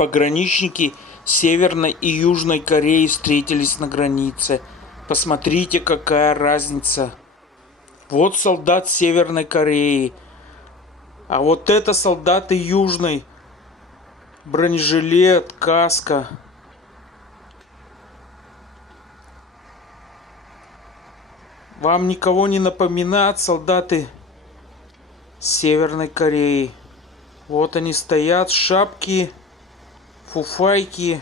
Пограничники Северной и Южной Кореи встретились на границе. Посмотрите, какая разница. Вот солдат Северной Кореи, а вот это солдаты Южной. Бронежилет, каска. Вам никого не напоминают солдаты Северной Кореи? Вот они стоят, шапки, фуфайки.